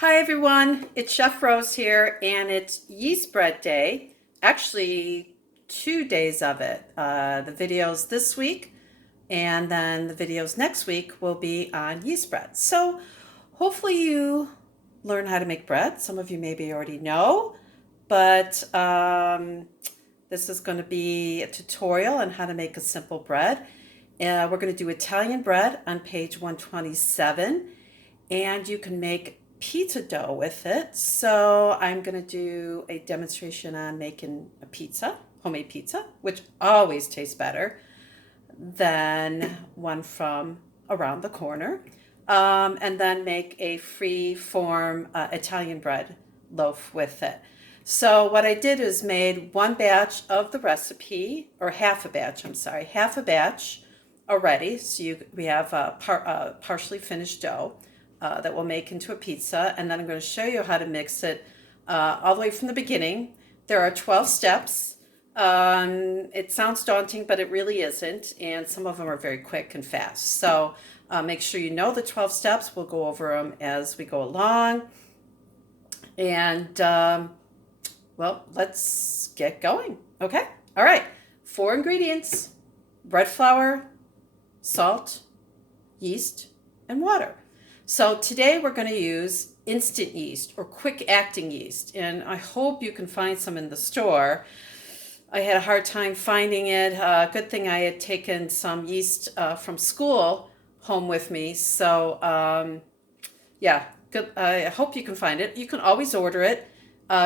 Hi everyone, it's Chef Rose here, and it's yeast bread day. Actually, 2 days of it. The videos this week, and then the videos next week will be on yeast bread. So hopefully you learn how to make bread. Some of you maybe already know, but this is going to be a tutorial on how to make a simple bread. We're going to do Italian bread on page 127, and you can make pizza dough with it. So I'm going to do a demonstration on making a pizza, homemade pizza, which always tastes better than one from around the corner. And then make a free form Italian bread loaf with it. So what I did is made one batch of the recipe, or half a batch, I'm sorry, half a batch already. So we have a partially finished dough that we'll make into a pizza. And then I'm going to show you how to mix it all the way from the beginning. There are 12 steps. It sounds daunting, but it really isn't. And some of them are very quick and fast. So make sure you know the 12 steps. We'll go over them as we go along. And well, let's get going. Okay. All right. 4 ingredients: bread flour, salt, yeast, and water. So today we're going to use instant yeast or quick acting yeast, and I hope you can find some in the store. I had a hard time finding it. Good thing I had taken some yeast from school home with me. So yeah, good. I hope you can find it. You can always order it.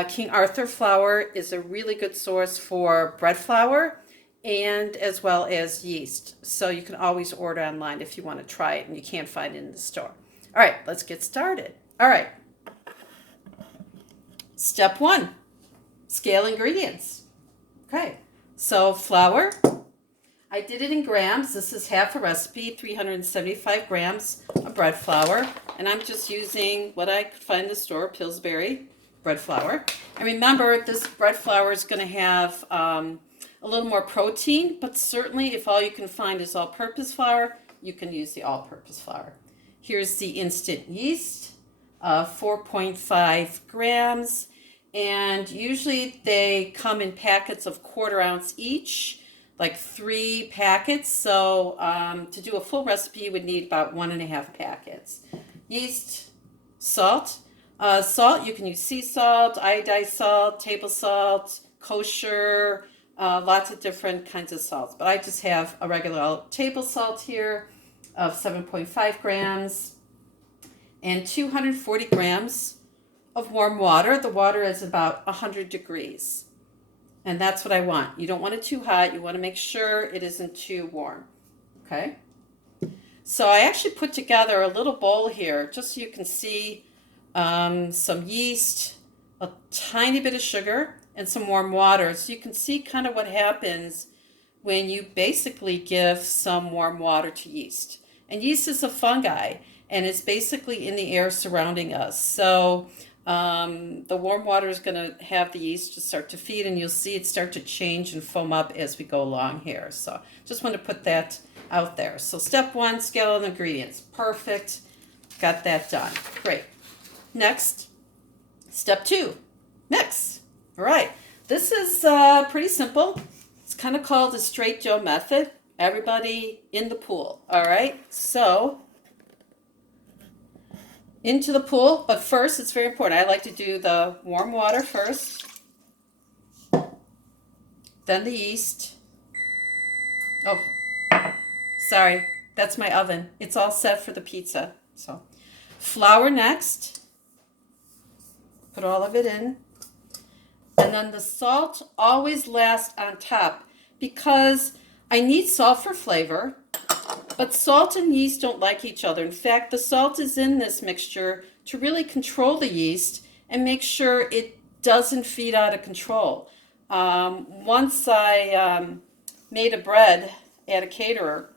King Arthur flour is a really good source for bread flour and as well as yeast. So you can always order online if you want to try it and you can't find it in the store. All right, let's get started. All right. Step 1, scale ingredients. Okay, so flour, I did it in grams. This is half a recipe, 375 grams of bread flour. And I'm just using what I could find in the store, Pillsbury bread flour. And remember, this bread flour is going to have a little more protein, but certainly if all you can find is all-purpose flour, you can use the all-purpose flour. Here's the instant yeast, 4.5 grams, and usually they come in packets of 1/4 ounce each, like 3 packets. So to do a full recipe, you would need about 1.5 packets. Yeast, salt. Salt, you can use sea salt, iodized salt, table salt, kosher, lots of different kinds of salts. But I just have a regular table salt here of 7.5 grams and 240 grams of warm water. The water is about 100 degrees. And that's what I want. You don't want it too hot. You want to make sure it isn't too warm. Okay? So I actually put together a little bowl here just so you can see some yeast, a tiny bit of sugar, and some warm water. So you can see kind of what happens when you basically give some warm water to yeast. And yeast is a fungi, and it's basically in the air surrounding us. So the warm water is going to have the yeast to start to feed, and you'll see it start to change and foam up as we go along here. So just want to put that out there. So step 1, scale of ingredients. Perfect. Got that done. Great. Next, step 2, mix. All right. This is pretty simple. It's kind of called the straight dough method. Everybody in the pool. All right. So into the pool, but first it's very important. I like to do the warm water first, then the yeast. Oh, sorry. That's my oven. It's all set for the pizza. So flour next. Put all of it in. And then the salt always lasts on top because I need salt for flavor, but salt and yeast don't like each other. In fact, the salt is in this mixture to really control the yeast and make sure it doesn't feed out of control. Once I made a bread at a caterer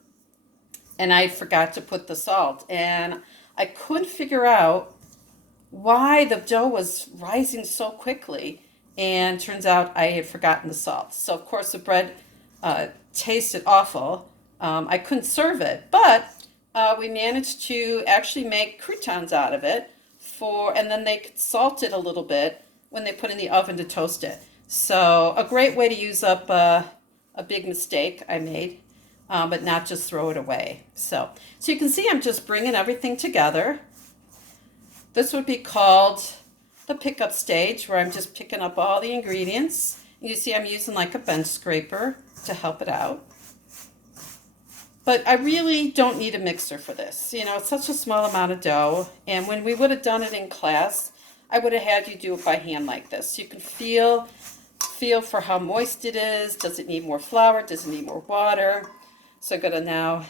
and I forgot to put the salt, and I couldn't figure out why the dough was rising so quickly, and turns out I had forgotten the salt. So of course the bread tasted awful. I couldn't serve it, but we managed to actually make croutons out of it and then they salt it a little bit when they put it in the oven to toast it. So a great way to use up a big mistake I made, but not just throw it away. So you can see I'm just bringing everything together. This would be called the pickup stage, where I'm just picking up all the ingredients. You see I'm using like a bench scraper to help it out. But I really don't need a mixer for this. You know, it's such a small amount of dough. And when we would have done it in class, I would have had you do it by hand like this. You can feel for how moist it is. Does it need more flour? Does it need more water? So I'm going to now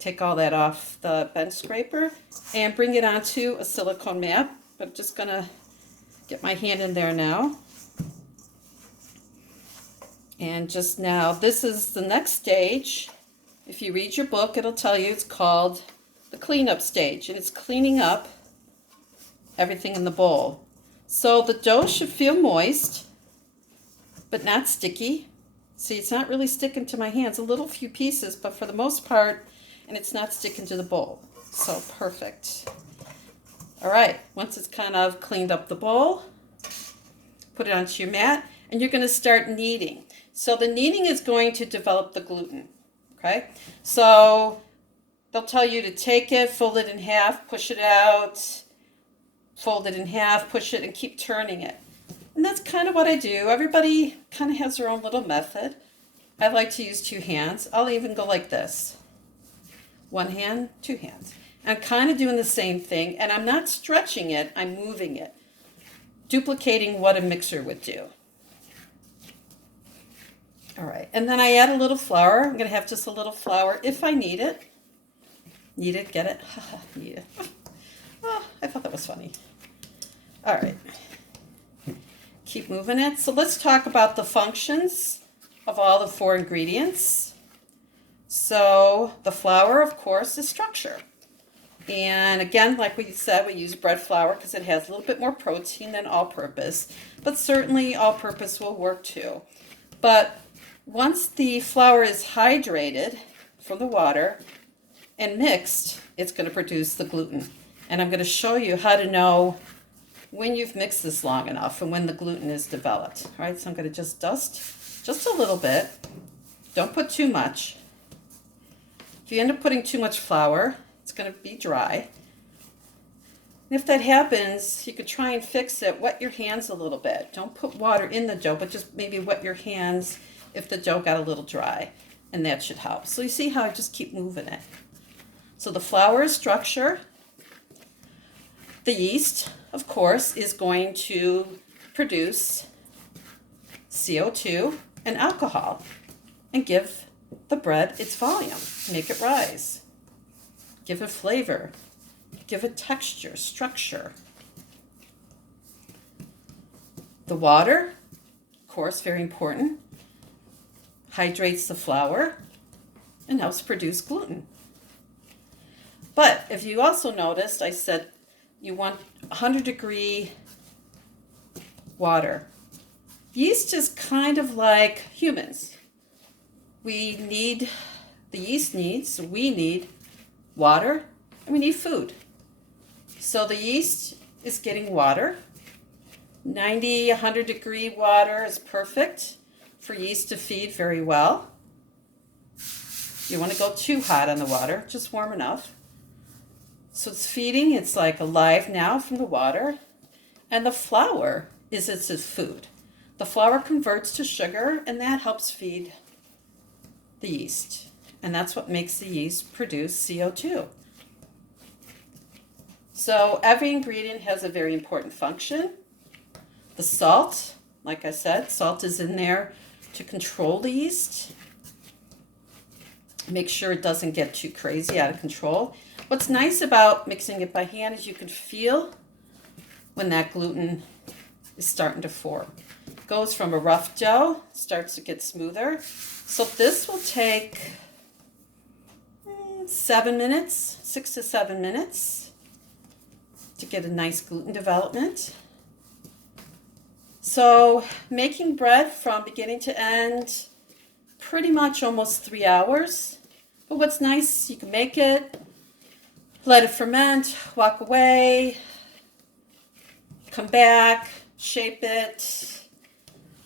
take all that off the bench scraper and bring it onto a silicone mat. I'm just going to get my hand in there now. And just now, this is the next stage. If you read your book, it'll tell you it's called the cleanup stage, and it's cleaning up everything in the bowl. So the dough should feel moist, but not sticky. See, it's not really sticking to my hands, a little few pieces, but for the most part, and it's not sticking to the bowl. So perfect. All right, once it's kind of cleaned up the bowl, put it onto your mat, and you're going to start kneading. So the kneading is going to develop the gluten. Okay, so they'll tell you to take it, fold it in half, push it out, fold it in half, push it, and keep turning it. And that's kind of what I do. Everybody kind of has their own little method. I like to use 2 hands. I'll even go like this. 1 hand, 2 hands. I'm kind of doing the same thing, and I'm not stretching it, I'm moving it, duplicating what a mixer would do. All right, and then I add a little flour. I'm going to have just a little flour if I need it. Need it? Get it? Need it. Oh, I thought that was funny. All right. Keep moving it. So let's talk about the functions of all the 4 ingredients. So the flour, of course, is structure. And again, like we said, we use bread flour because it has a little bit more protein than all-purpose. But certainly all-purpose will work too. But once the flour is hydrated from the water and mixed, it's going to produce the gluten. And I'm going to show you how to know when you've mixed this long enough and when the gluten is developed. All right, so I'm going to just dust just a little bit. Don't put too much. If you end up putting too much flour, it's going to be dry. And if that happens, you could try and fix it. Wet your hands a little bit. Don't put water in the dough, but just maybe wet your hands if the dough got a little dry, and that should help. So you see how I just keep moving it. So the flour is structure. The yeast, of course, is going to produce CO2 and alcohol and give the bread its volume, make it rise, give it flavor, give it texture, structure. The water, of course, very important, hydrates the flour and helps produce gluten. But if you also noticed, I said you want 100-degree water. Yeast is kind of like humans. We need water, and we need food. So the yeast is getting water. 90, 100-degree water is perfect for yeast to feed very well. You don't want to go too hot on the water, just warm enough. So it's feeding, it's like alive now from the water. And the flour is its food. The flour converts to sugar, and that helps feed the yeast. And that's what makes the yeast produce CO2. So every ingredient has a very important function. The salt, like I said, salt is in there to control the yeast. Make sure it doesn't get too crazy, out of control. What's nice about mixing it by hand is you can feel when that gluten is starting to form. It goes from a rough dough, starts to get smoother. So this will take 7 minutes, 6 to 7 minutes to get a nice gluten development. So making bread from beginning to end, pretty much almost 3 hours. But what's nice, you can make it, let it ferment, walk away, come back, shape it,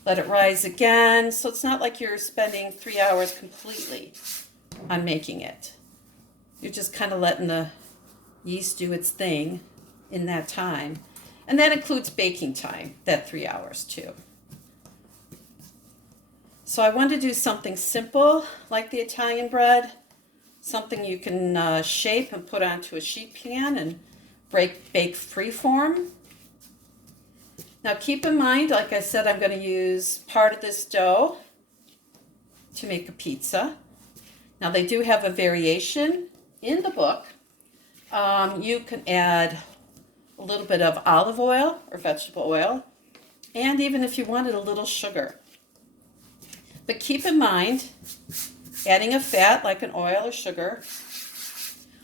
let it rise again. So it's not like you're spending 3 hours completely on making it. You're just kind of letting the yeast do its thing in that time. And that includes baking time, that 3 hours too. So I wanted to do something simple like the Italian bread, something you can shape and put onto a sheet pan and bake freeform. Now keep in mind, like I said, I'm going to use part of this dough to make a pizza. Now they do have a variation in the book. You can add a little bit of olive oil or vegetable oil, and even if you wanted a little sugar. But keep in mind, adding a fat like an oil or sugar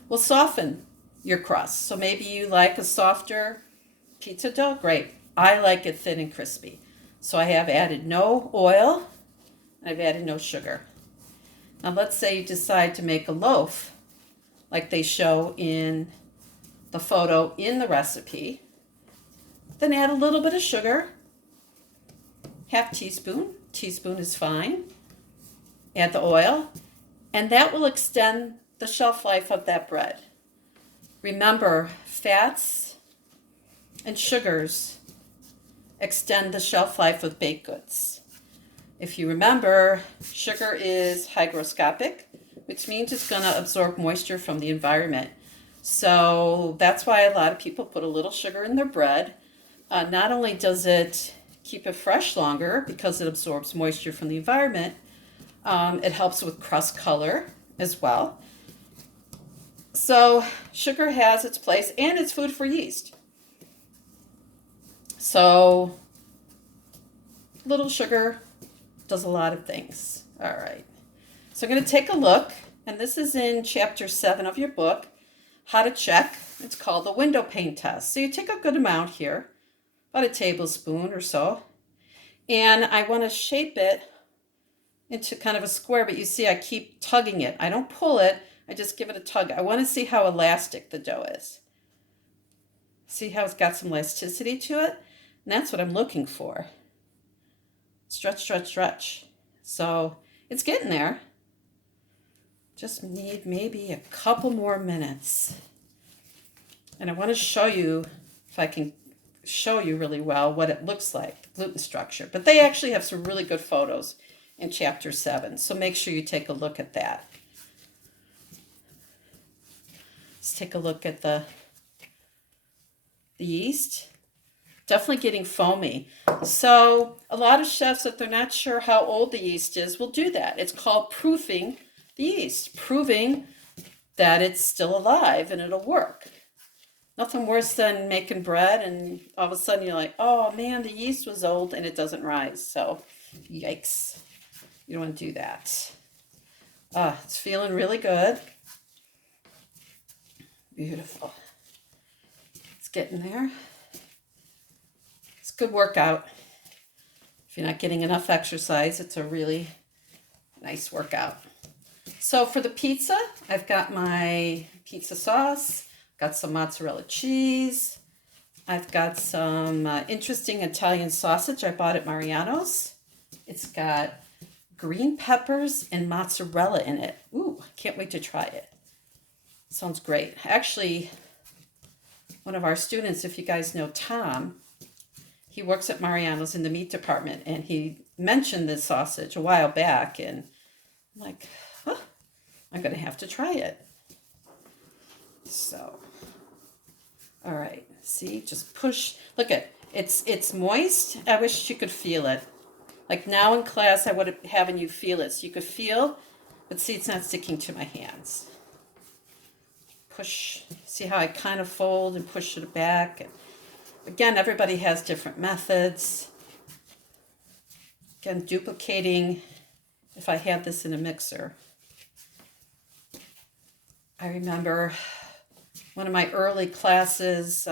will soften your crust. So maybe you like a softer pizza dough. Great. I like it thin and crispy. So I have added no oil, and I've added no sugar. Now let's say you decide to make a loaf like they show in the photo in the recipe. Then add a little bit of sugar, half teaspoon. Teaspoon is fine. Add the oil, and that will extend the shelf life of that bread. Remember, fats and sugars extend the shelf life of baked goods. If you remember, sugar is hygroscopic, which means it's going to absorb moisture from the environment. So that's why a lot of people put a little sugar in their bread. Not only does it keep it fresh longer because it absorbs moisture from the environment, it helps with crust color as well. So sugar has its place, and it's food for yeast. So little sugar does a lot of things. All right. So I'm going to take a look, and this is in chapter 7 of your book, How to Check. It's called the window pane test. So you take a good amount here, about a tablespoon or so, and I want to shape it into kind of a square, but you see I keep tugging it. I don't pull it, I just give it a tug. I want to see how elastic the dough is. See how it's got some elasticity to it? And that's what I'm looking for. Stretch, stretch, stretch. So it's getting there. Just need maybe a couple more minutes. And I want to show you, if I can show you really well, what it looks like, the gluten structure. But they actually have some really good photos in chapter 7. So make sure you take a look at that. Let's take a look at the yeast. Definitely getting foamy. So a lot of chefs, if they're not sure how old the yeast is, will do that. It's called proofing the yeast, proving that it's still alive and it'll work. Nothing worse than making bread and all of a sudden you're like, oh man, the yeast was old and it doesn't rise. So yikes, you don't want to do that. It's feeling really good. Beautiful. It's getting there. It's a good workout. If you're not getting enough exercise, it's a really nice workout. So for the pizza, I've got my pizza sauce, got some mozzarella cheese. I've got some interesting Italian sausage I bought at Mariano's. It's got green peppers and mozzarella in it. Ooh, can't wait to try it. Sounds great. Actually, one of our students, if you guys know Tom, he works at Mariano's in the meat department, and he mentioned this sausage a while back, and I'm like, huh, I'm going to have to try it. So, all right, see, just push. Look at it's moist. I wish you could feel it. Like now in class, I would have having you feel it, so you could feel, but see, it's not sticking to my hands. Push. See how I kind of fold and push it back. And again, everybody has different methods. Again, duplicating. If I had this in a mixer, I remember one of my early classes,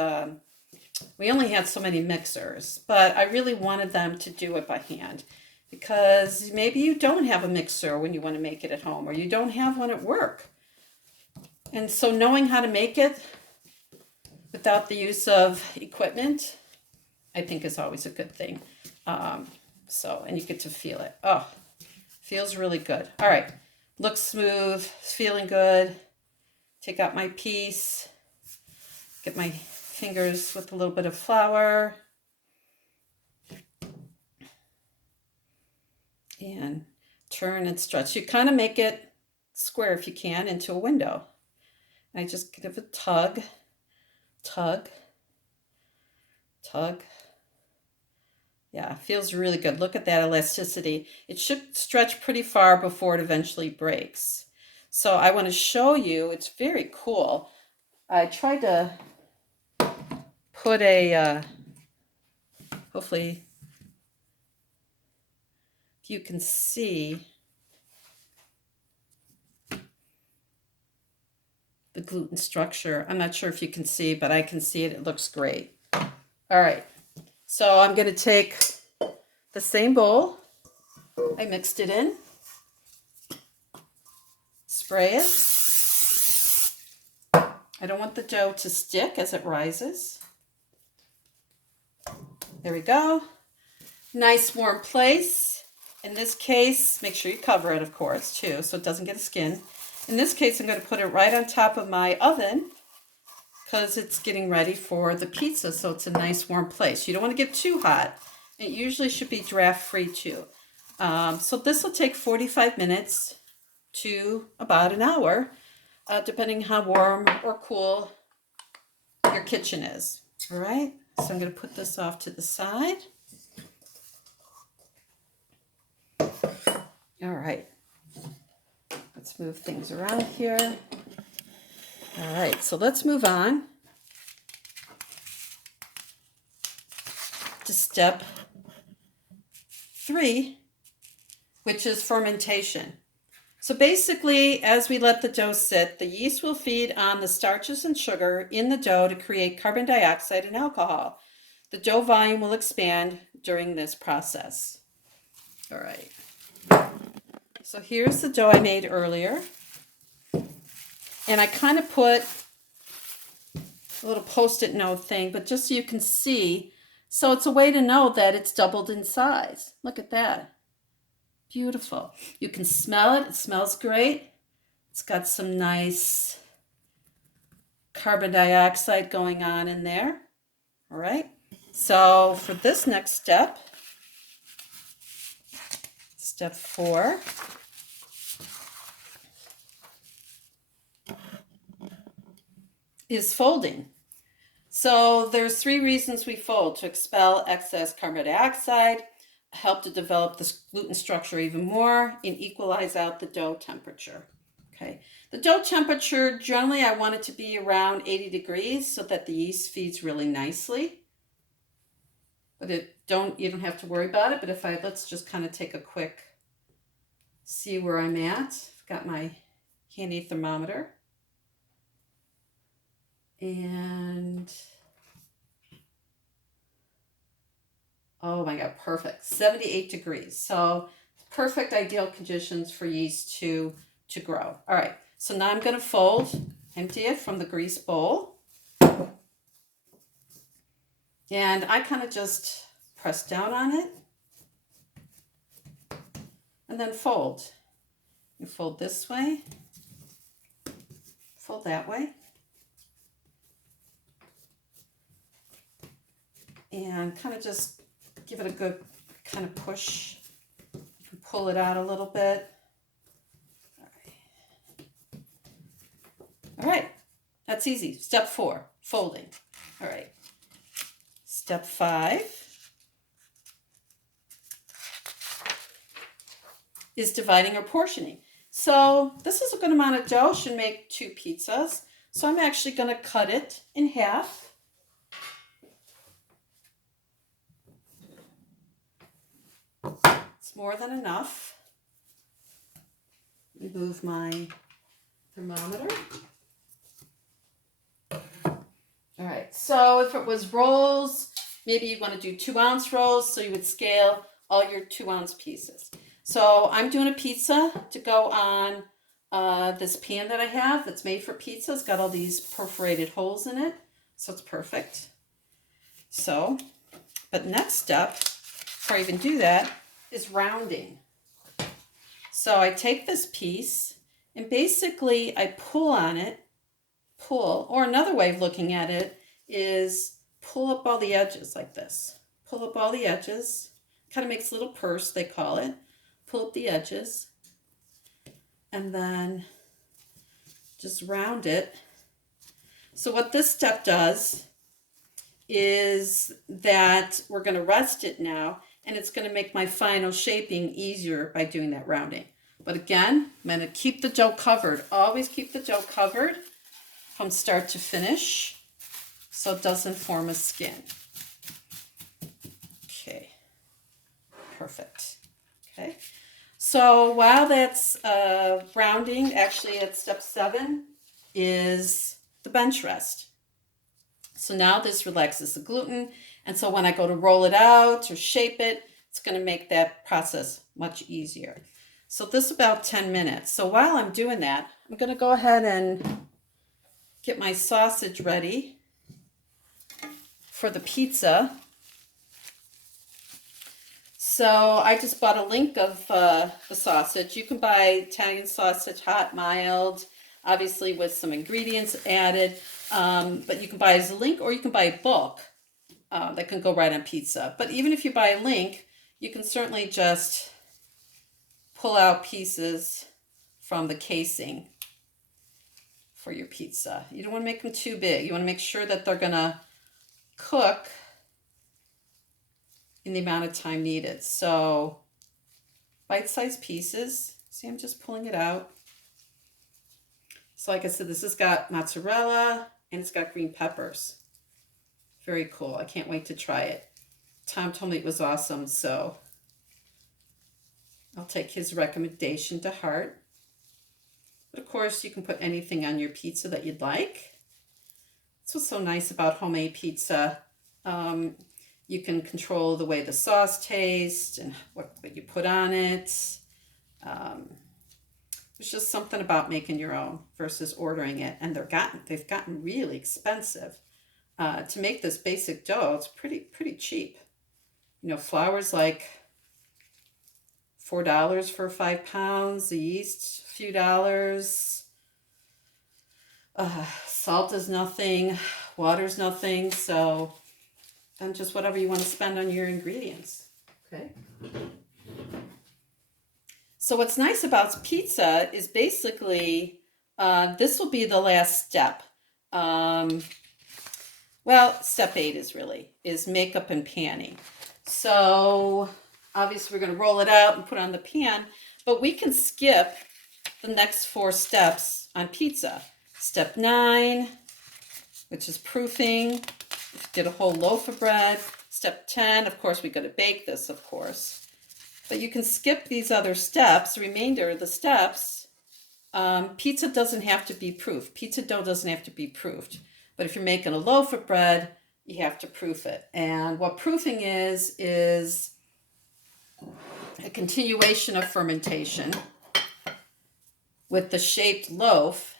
we only had so many mixers, but I really wanted them to do it by hand because maybe you don't have a mixer when you want to make it at home, or you don't have one at work. And so knowing how to make it without the use of equipment I think is always a good thing. And you get to feel it. Oh, feels really good. All right, looks smooth, feeling good. Take out my piece, get my fingers with a little bit of flour, and turn and stretch. You kind of make it square if you can into a window. And I just give a tug, tug, tug. Yeah, it feels really good. Look at that elasticity. It should stretch pretty far before it eventually breaks. So I want to show you, it's very cool. I tried to put a, hopefully you can see the gluten structure. I'm not sure if you can see, but I can see it. It looks great. All right, so I'm going to take the same bowl. I mixed it in. Spray it. I don't want the dough to stick as it rises. There we go. Nice warm place. In this case, make sure you cover it, of course, too, so it doesn't get a skin. In this case, I'm going to put it right on top of my oven because it's getting ready for the pizza, so it's a nice warm place. You don't want to get too hot. It usually should be draft-free, too. So this will take 45 minutes to about an hour, depending how warm or cool your kitchen is. All right, so I'm going to put this off to the side. All right, let's move things around here. All right, so let's move on to step 3, which is fermentation. So basically, as we let the dough sit, the yeast will feed on the starches and sugar in the dough to create carbon dioxide and alcohol. The dough volume will expand during this process. All right. So here's the dough I made earlier. And I kind of put a little post-it note thing, but just so you can see. So it's a way to know that it's doubled in size. Look at that. Beautiful. You can smell it. It smells great. It's got some nice carbon dioxide going on in there. All right. So for this next step, step 4, is folding. So there's 3 reasons we fold: to expel excess carbon dioxide, help to develop this gluten structure even more, and equalize out the dough temperature. Okay, the dough temperature, generally I want it to be around 80 degrees so that the yeast feeds really nicely. But you don't have to worry about it. But let's just kind of take a quick see where I'm at. I've got my handy thermometer. And oh my God, perfect. 78 degrees. So perfect ideal conditions for yeast to grow. All right, so now I'm going to fold, empty it from the grease bowl. And I kind of just press down on it and then fold. You fold this way, fold that way. And kind of just give it a good kind of push. You can pull it out a little bit. All right, that's easy. Step 4, folding. All right. Step 5 is dividing or portioning. So this is a good amount of dough, should make 2 pizzas. So I'm actually going to cut it in half. More than enough. Remove my thermometer. All right, so if it was rolls, maybe you want to do 2-ounce rolls, so you would scale all your 2-ounce pieces. So I'm doing a pizza to go on this pan that I have that's made for pizza. It's got all these perforated holes in it, so it's perfect. So But next step, before I even do that, is rounding. So I take this piece and basically I pull on it, or another way of looking at it is pull up all the edges like this. Pull up all the edges, kind of makes a little purse, they call it. Pull up the edges and then just round it. So what this step does is that we're going to rest it now, and it's going to make my final shaping easier by doing that rounding. But again, I'm going to keep the dough covered. Always keep the dough covered from start to finish so it doesn't form a skin. Okay, perfect. Okay, so while that's rounding, actually at step 7 is the bench rest. So now this relaxes the gluten, and so when I go to roll it out or shape it, it's going to make that process much easier. So this is about 10 minutes. So while I'm doing that, I'm going to go ahead and get my sausage ready for the pizza. So I just bought a link of the sausage. You can buy Italian sausage, hot, mild, obviously with some ingredients added. But you can buy as a link, or you can buy a bulk that can go right on pizza. But even if you buy a link, you can certainly just pull out pieces from the casing for your pizza. You don't want to make them too big. You want to make sure that they're going to cook in the amount of time needed. So bite-sized pieces. See, I'm just pulling it out. So like I said, this has got mozzarella and it's got green peppers. Very cool. I can't wait to try it. Tom told me it was awesome, so I'll take his recommendation to heart. But of course, you can put anything on your pizza that you'd like. That's what's so nice about homemade pizza. You can control the way the sauce tastes and what you put on it. There's just something about making your own versus ordering it, and they've gotten really expensive. To make this basic dough, it's pretty cheap. You know, flour's like $4 for 5 pounds. The yeast, a few dollars. Salt is nothing. Water's nothing. So, and just whatever you want to spend on your ingredients. Okay. So what's nice about pizza is basically this will be the last step. Well, step 8 is makeup and panning. So obviously we're going to roll it out and put it on the pan, but we can skip the next 4 steps on pizza. Step 9, which is proofing. Did a whole loaf of bread. Step 10, of course, we got to bake this, of course. But you can skip these other steps, the remainder of the steps. Pizza doesn't have to be proofed. Pizza dough doesn't have to be proofed. But if you're making a loaf of bread, you have to proof it. And what proofing is a continuation of fermentation with the shaped loaf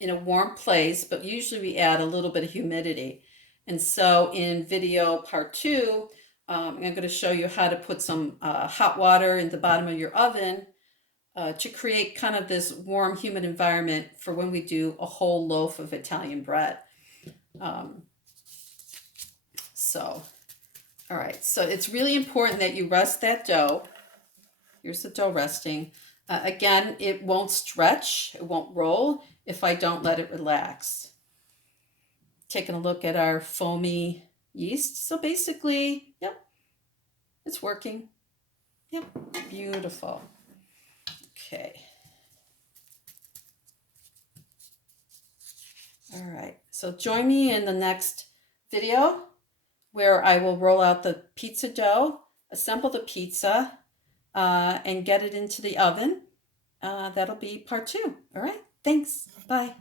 in a warm place, but usually we add a little bit of humidity. And so in video part 2, I'm going to show you how to put some hot water in the bottom of your oven to create kind of this warm, humid environment for when we do a whole loaf of Italian bread. All right, so it's really important that you rest that dough. Here's the dough resting. Again, it won't stretch, it won't roll if I don't let it relax. Taking a look at our foamy yeast. So basically, yep, it's working. Yep, beautiful. Okay. All right, so join me in the next video where I will roll out the pizza dough, assemble the pizza, and get it into the oven. That'll be part 2. All right, thanks. Bye.